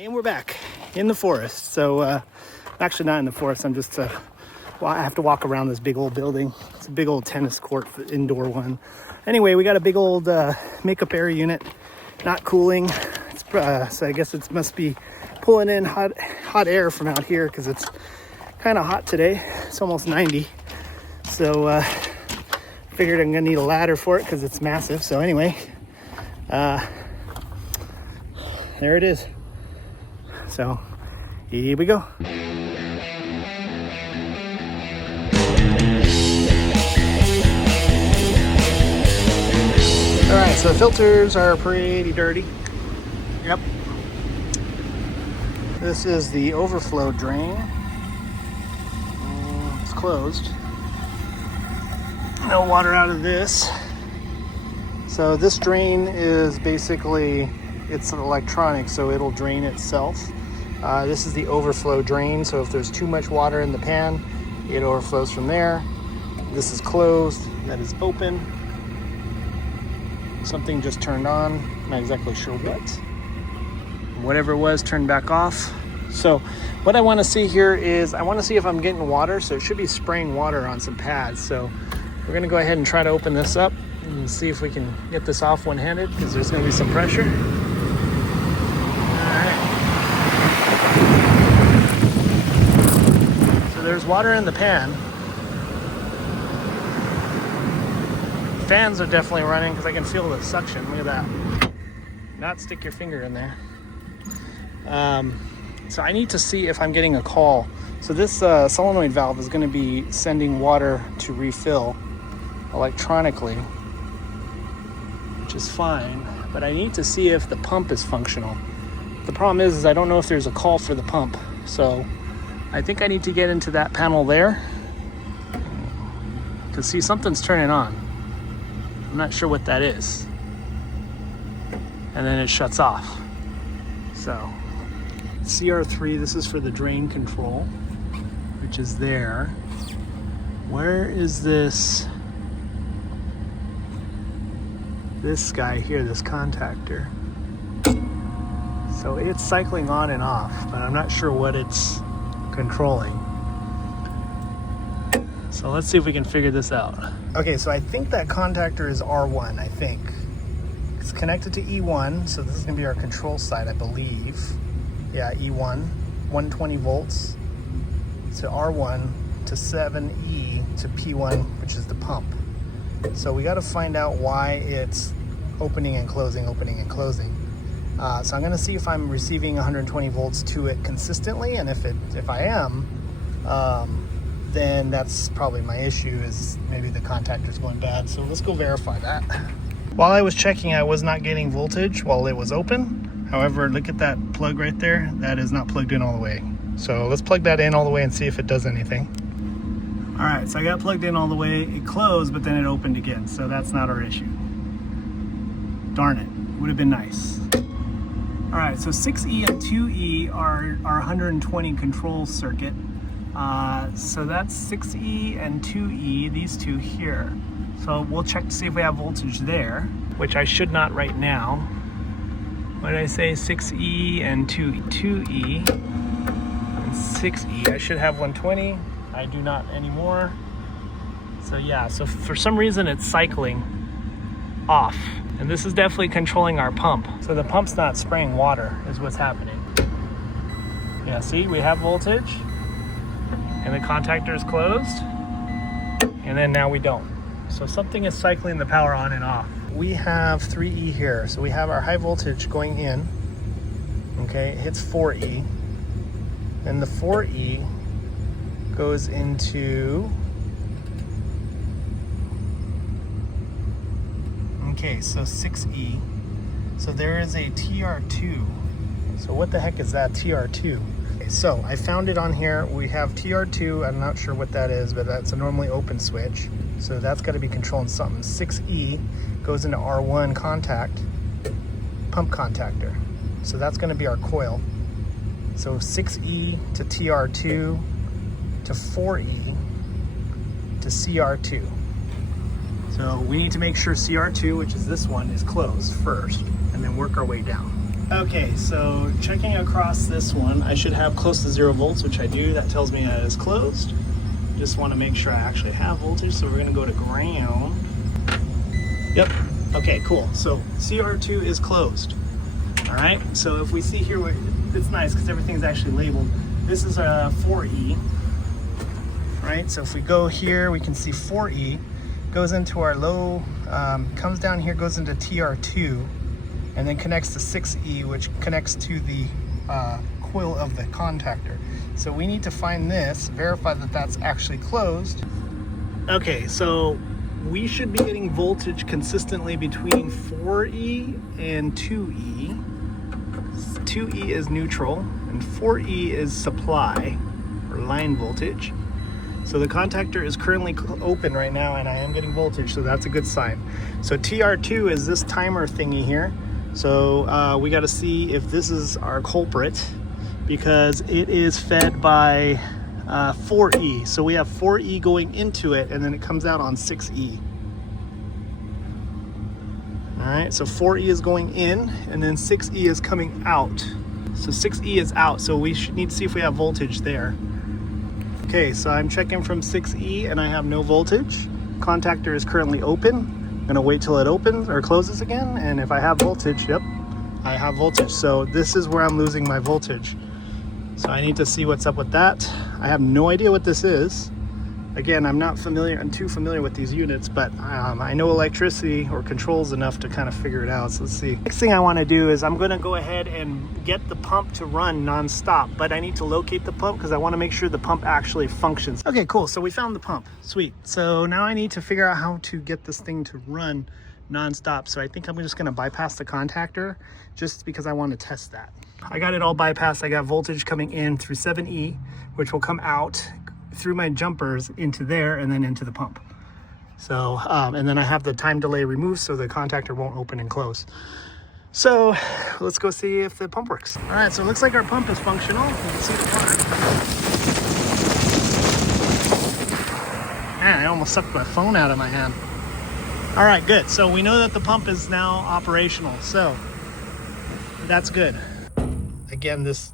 And we're back in the forest. So actually not in the forest, I'm just well, I have to walk around this big old building. It's a big old tennis court, indoor one. Anyway, we got a big old makeup air unit, not cooling. It's, so I guess it must be pulling in hot air from out here because it's kind of hot today. It's almost 90. So figured I'm gonna need a ladder for it because it's massive. So anyway, there it is. So here we go. All right, so the filters are pretty dirty. Yep. This is the overflow drain. It's closed. No water out of this. So this drain is basically, it's electronic, so it'll drain itself. This is the overflow drain, so if there's too much water in the pan, it overflows from there. This is closed, that is open. Something just turned on, not exactly sure what. Whatever it was turned back off. So what I want to see here is, I want to see if I'm getting water, so it should be spraying water on some pads. So we're going to go ahead and try to open this up and see if we can get this off one-handed, because there's going to be some pressure. There's water in the pan. Fans are definitely running because I can feel the suction. Look at that. Not stick your finger in there. So I need to see if I'm getting a call. So this solenoid valve is going to be sending water to refill electronically, which is fine, but I need to see if the pump is functional. The problem is I don't know if there's a call for the pump. So I think I need to get into that panel there to see something's turning on. I'm not sure what that is. And then it shuts off. So CR3, this is for the drain control, which is there. Where is this guy here, this contactor? So it's cycling on and off, but I'm not sure what it's controlling. So let's see if we can figure this out. Okay, so I think that contactor is R1, I think. It's connected to E1, so this is gonna be our control side, I believe. Yeah, E1, 120 volts to R1 to 7E to P1, which is the pump. So we gotta find out why it's opening and closing. So I'm gonna see if I'm receiving 120 volts to it consistently, and if I am, then that's probably my issue, is maybe the contactor's going bad. So let's go verify that. While I was checking, I was not getting voltage while it was open. However, look at that plug right there. That is not plugged in all the way. So let's plug that in all the way and see if it does anything. All right, so I got plugged in all the way. It closed, but then it opened again. So that's not our issue. Darn it, would have been nice. All right, so 6E and 2E are our 120 control circuit. So that's 6E and 2E, these two here. So we'll check to see if we have voltage there, which I should not right now. What did I say? 6E and 2E. 2E and 6E. I should have 120. I do not anymore. So yeah, so for some reason it's cycling off. And this is definitely controlling our pump. So the pump's not spraying water is what's happening. Yeah, see, we have voltage and the contactor is closed, and then now we don't. So something is cycling the power on and off. We have 3E here. So we have our high voltage going in. Okay, it hits 4E. And the 4E goes into, okay, so 6E. So there is a TR2. So what the heck is that TR2? Okay, so I found it on here. We have TR2. I'm not sure what that is, but that's a normally open switch. So that's got to be controlling something. 6E goes into R1 contact, pump contactor. So that's going to be our coil. So 6E to TR2 to 4E to CR2. So we need to make sure CR2, which is this one, is closed first, and then work our way down. Okay, so checking across this one, I should have close to 0 volts, which I do. That tells me that it's closed. Just want to make sure I actually have voltage, so we're going to go to ground. Yep. Okay, cool. So CR2 is closed. All right, so if we see here, it's nice because everything's actually labeled. This is a 4E, right? So if we go here, we can see 4E goes into our low, comes down here, goes into TR2, and then connects to 6E, which connects to the coil of the contactor. So we need to find this, verify that that's actually closed. Okay, so we should be getting voltage consistently between 4E and 2E. 2E is neutral, and 4E is supply, or line voltage. So the contactor is currently open right now, and I am getting voltage, so that's a good sign. So TR2 is this timer thingy here. So we got to see if this is our culprit, because it is fed by 4E. So we have 4E going into it, and then it comes out on 6E. All right, so 4E is going in, and then 6E is coming out. So 6E is out, so we should need to see if we have voltage there. Okay, so I'm checking from 6E, and I have no voltage. Contactor is currently open. I'm gonna wait till it opens or closes again, and if I have voltage, yep, I have voltage. So this is where I'm losing my voltage. So I need to see what's up with that. I have no idea what this is. Again, I'm too familiar with these units, but I know electricity or controls enough to kind of figure it out. So let's see. Next thing I want to do is I'm going to go ahead and get the pump to run nonstop, but I need to locate the pump because I want to make sure the pump actually functions. Okay, cool. So we found the pump. Sweet. So now I need to figure out how to get this thing to run nonstop. So I think I'm just going to bypass the contactor just because I want to test that. I got it all bypassed. I got voltage coming in through 7E, which will come out through my jumpers into there and then into the pump. So and then I have the time delay removed so the contactor won't open and close. So let's go see if the pump works. All right, so it looks like our pump is functional. You can see the water. Man, I almost sucked my phone out of my hand. All right, good. So we know that the pump is now operational, so that's good. Again, this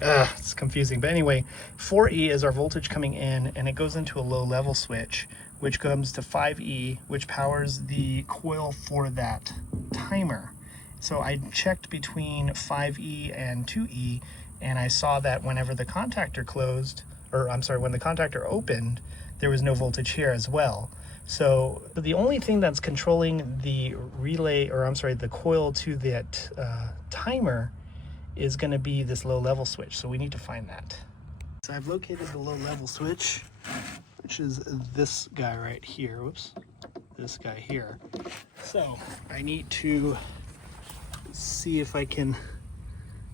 it's confusing, but anyway, 4E is our voltage coming in, and it goes into a low level switch, which comes to 5E, which powers the coil for that timer. So I checked between 5E and 2E, and I saw that whenever the contactor closed, or I'm sorry, when the contactor opened, there was no voltage here as well. So the only thing that's controlling the relay, or I'm sorry, the coil to that timer is going to be this low level switch. So we need to find that. So I've located the low level switch, which is this guy right here. Whoops, this guy here. So I need to see if I can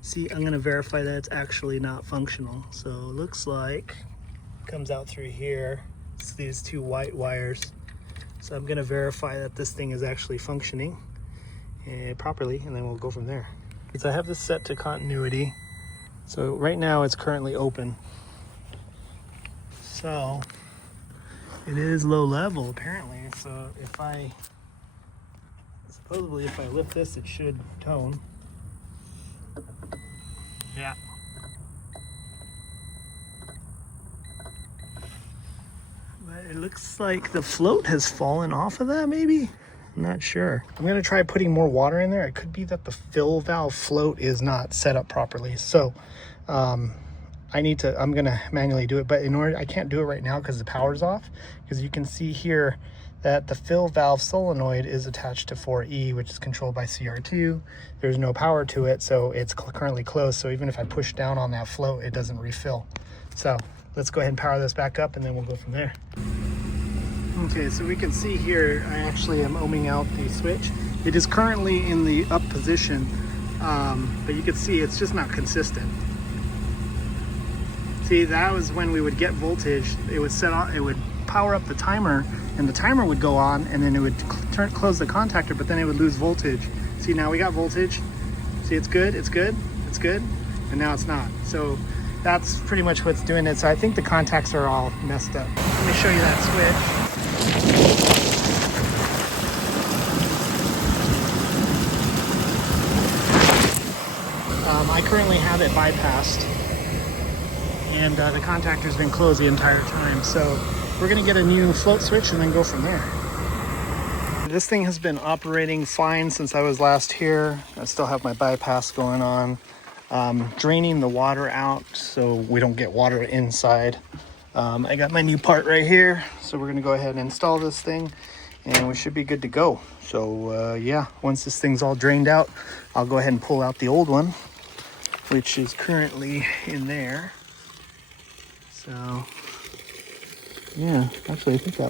see. I'm going to verify that it's actually not functional. So it looks like it comes out through here. It's these two white wires. So I'm going to verify that this thing is actually functioning properly, and then we'll go from there. So I have this set to continuity. So right now it's currently open. So it is low level apparently. So supposedly if I lift this, it should tone. Yeah. But it looks like the float has fallen off of that maybe. I'm not sure. I'm gonna try putting more water in there. It could be that the fill valve float is not set up properly. So I'm gonna manually do it, but I can't do it right now because the power's off. Because you can see here that the fill valve solenoid is attached to 4E, which is controlled by CR2. There's no power to it, so it's currently closed. So even if I push down on that float, it doesn't refill. So let's go ahead and power this back up, and then we'll go from there. Okay, so we can see here, I actually am ohming out the switch. It is currently in the up position, but you can see it's just not consistent. See, that was when we would get voltage. It would it would power up the timer, and the timer would go on, and then it would close the contactor, but then it would lose voltage. See, now we got voltage. See, it's good, it's good, it's good, and now it's not. So that's pretty much what's doing it. So I think the contacts are all messed up. Let me show you that switch. currently have it bypassed, and the contactor's been closed the entire time. So we're gonna get a new float switch and then go from there. This thing has been operating fine since I was last here. I still have my bypass going on. Draining the water out so we don't get water inside. I got my new part right here, so we're gonna go ahead and install this thing and we should be good to go. So yeah, once this thing's all drained out, I'll go ahead and pull out the old one, which is currently in there. So yeah, actually I think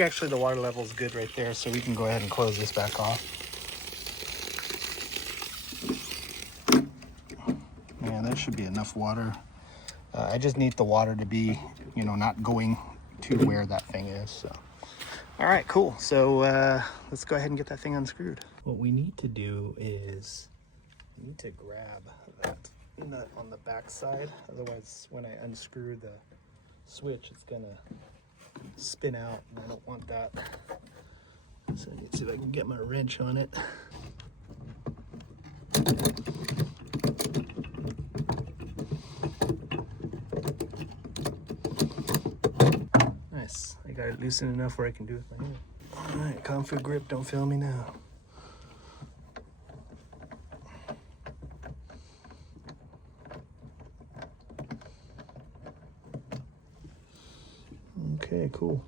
actually the water level is good right there, so we can go ahead and close this back off. Man, that should be enough water. I just need the water to be, you know, not going to where that thing is. So, all right, cool. So let's go ahead and get that thing unscrewed. What we need to do is we need to grab that nut on the back side. Otherwise, when I unscrew the switch, it's gonna spin out, and I don't want that. So I need to see if I can get my wrench on it. Nice. I got it loosened enough where I can do it with my hand. All right, comfort grip, don't fail me now. Okay, cool.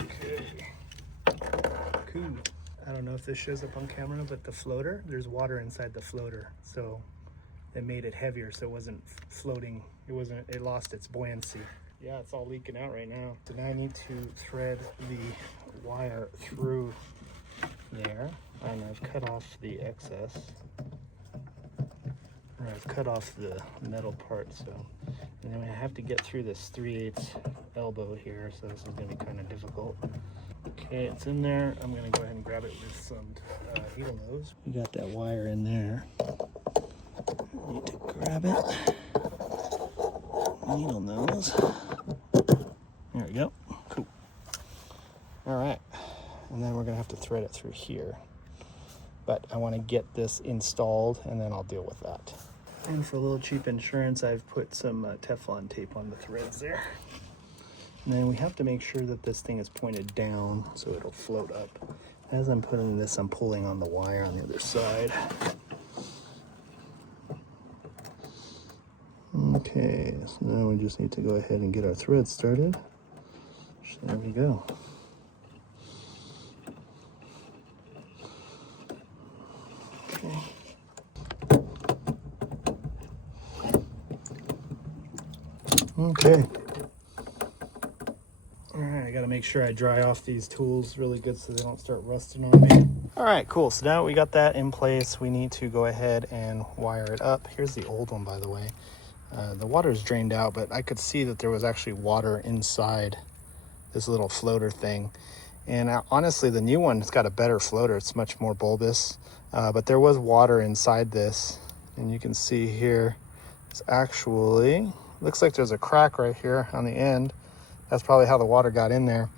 Okay. Cool. I don't know if this shows up on camera, but the floater, there's water inside the floater. So it made it heavier, so it wasn't floating. It lost its buoyancy. Yeah, it's all leaking out right now. So now I need to thread the wire through there. And I've cut off the excess. Or I've cut off the metal part, so. And then I have to get through this 3/8 elbow here, so this is gonna be kind of difficult. Okay, it's in there. I'm gonna go ahead and grab it with some needle nose. We got that wire in there. Need to grab it. Needle nose. There we go. Cool. All right, and then we're gonna have to thread it through here. But I want to get this installed and then I'll deal with that. And for a little cheap insurance, I've put some Teflon tape on the threads there. And then we have to make sure that this thing is pointed down so it'll float up. As I'm putting this, I'm pulling on the wire on the other side. Okay, so now we just need to go ahead and get our thread started. So there we go. Okay. Okay. All right, I gotta make sure I dry off these tools really good so they don't start rusting on me. All right, cool. So now we got that in place, we need to go ahead and wire it up. Here's the old one, by the way. The water is drained out, but I could see that there was actually water inside this little floater thing. And honestly, the new one has got a better floater. It's much more bulbous, but there was water inside this. And you can see here, it's actually, looks like there's a crack right here on the end. That's probably how the water got in there.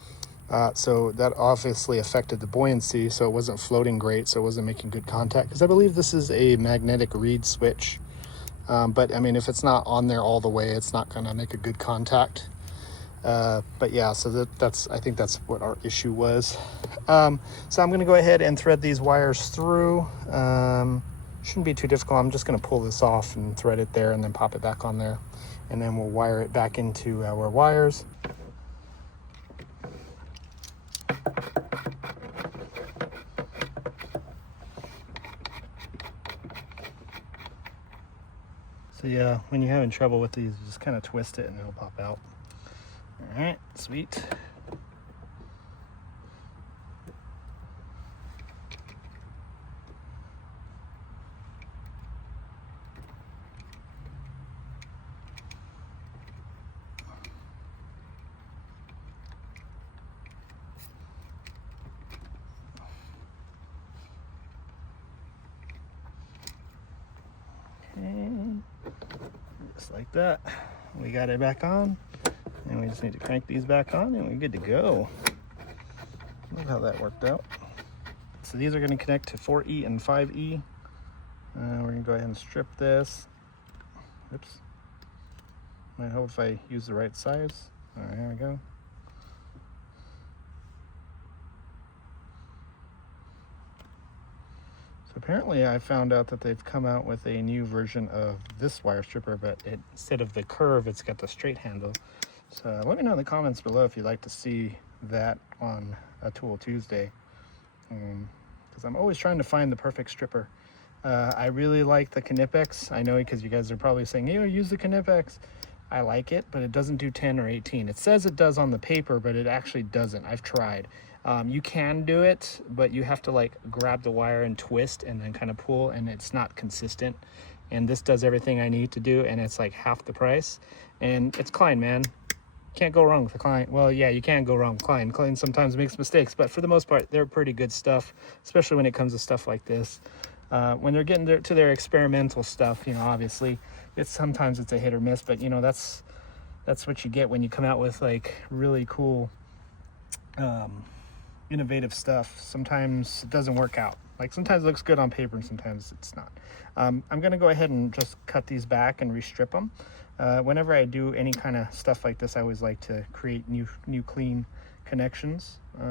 So that obviously affected the buoyancy, so it wasn't floating great, so it wasn't making good contact. Because I believe this is a magnetic reed switch. But I mean, if it's not on there all the way, it's not gonna make a good contact. But yeah, so I think that's what our issue was. So I'm gonna go ahead and thread these wires through. Shouldn't be too difficult. I'm just gonna pull this off and thread it there and then pop it back on there. And then we'll wire it back into our wires. So yeah, when you're having trouble with these, just kind of twist it and it'll pop out. All right, sweet. And just like that, we got it back on, and we just need to crank these back on and we're good to go. Look how that worked out. So these are going to connect to 4E and 5E. We're going to go ahead and strip this. Oops. I hope if I use the right size. All right, here we go. So apparently I found out that they've come out with a new version of this wire stripper, but instead of the curve, it's got the straight handle. So let me know in the comments below if you'd like to see that on a Tool Tuesday. Because I'm always trying to find the perfect stripper. I really like the Knipex. I know because you guys are probably saying, you use the Knipex. I like it, but it doesn't do 10 or 18. It says it does on the paper, but it actually doesn't. I've tried. You can do it, but you have to like grab the wire and twist and then kind of pull, and it's not consistent. And this does everything I need to do, and it's like half the price. And it's Klein, man. Can't go wrong with the Klein. Well, yeah, you can go wrong with Klein. Klein sometimes makes mistakes, but for the most part, they're pretty good stuff, especially when it comes to stuff like this. When they're getting to their experimental stuff, obviously, sometimes it's a hit or miss, but that's what you get when you come out with like really cool, innovative stuff. Sometimes it doesn't work out. Like sometimes it looks good on paper and sometimes it's not. I'm going to go ahead and just cut these back and restrip them. Whenever I do any kind of stuff like this, I always like to create new clean connections. I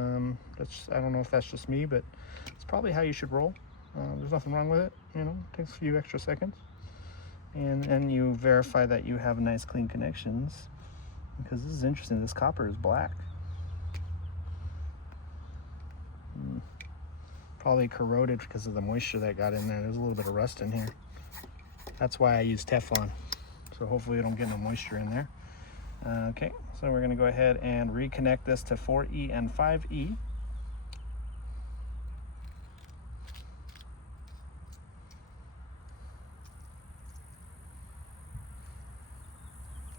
don't know if that's just me, but it's probably how you should roll. There's nothing wrong with it. It takes a few extra seconds. And then you verify that you have nice clean connections, because this is interesting. This copper is black. Probably corroded because of the moisture that got in there. There's a little bit of rust in here. That's why I use Teflon. So hopefully we don't get no moisture in there. Okay, so we're going to go ahead and reconnect this to 4E and 5E.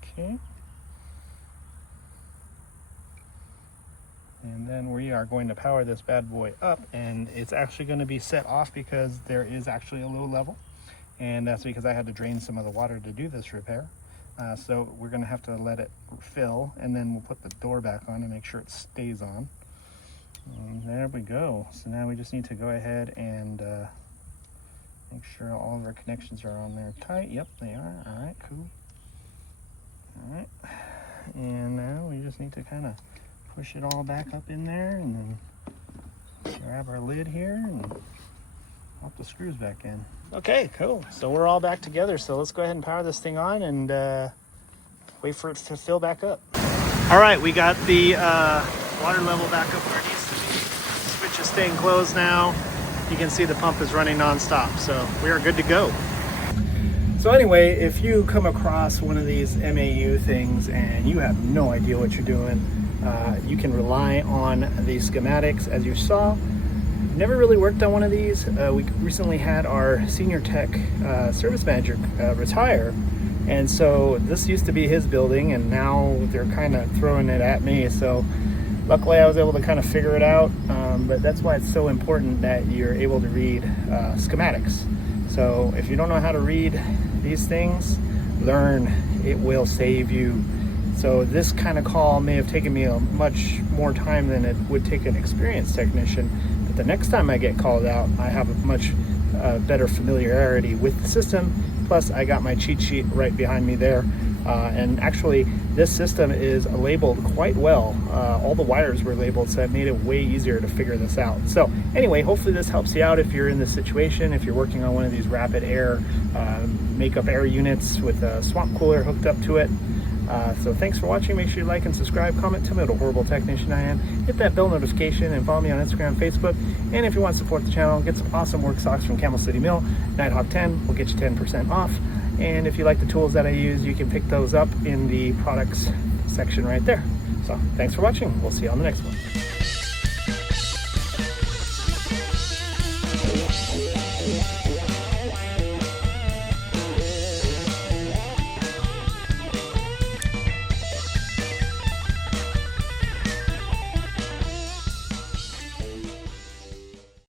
Okay. And then we are going to power this bad boy up, and it's actually going to be set off because there is actually a low level. And that's because I had to drain some of the water to do this repair. So we're going to have to let it fill, and then we'll put the door back on and make sure it stays on. And there we go. So now we just need to go ahead and make sure all of our connections are on there tight. Yep, they are. All right, cool. All right. And now we just need to kind of push it all back up in there, and then grab our lid here and pop the screws back in. Okay, cool. So we're all back together. So let's go ahead and power this thing on and wait for it to fill back up. All right, we got the water level back up where it needs to be. Switch is staying closed now. You can see the pump is running non-stop, so we are good to go. So anyway, if you come across one of these MAU things and you have no idea what you're doing, you can rely on the schematics as you saw. Never really worked on one of these. We recently had our senior tech service manager retire, and so this used to be his building, and now they're kind of throwing it at me. So luckily I was able to kind of figure it out, but that's why it's so important that you're able to read schematics. So if you don't know how to read these things, learn. It will save you. So this kind of call may have taken me a much more time than it would take an experienced technician. But the next time I get called out, I have a much better familiarity with the system. Plus, I got my cheat sheet right behind me there. And actually, this system is labeled quite well. All the wires were labeled, so it made it way easier to figure this out. So anyway, hopefully this helps you out if you're in this situation, if you're working on one of these rapid air makeup air units with a swamp cooler hooked up to it. So thanks for watching. Make sure you like and subscribe, comment, tell me what a horrible technician I am, hit that bell notification, and follow me on Instagram, Facebook. And if you want to support the channel, get some awesome work socks from Camel City Mill. Nighthawk 10 will get you 10% off. And if you like the tools that I use, you can pick those up in the products section right there. So thanks for watching. We'll see you on the next one.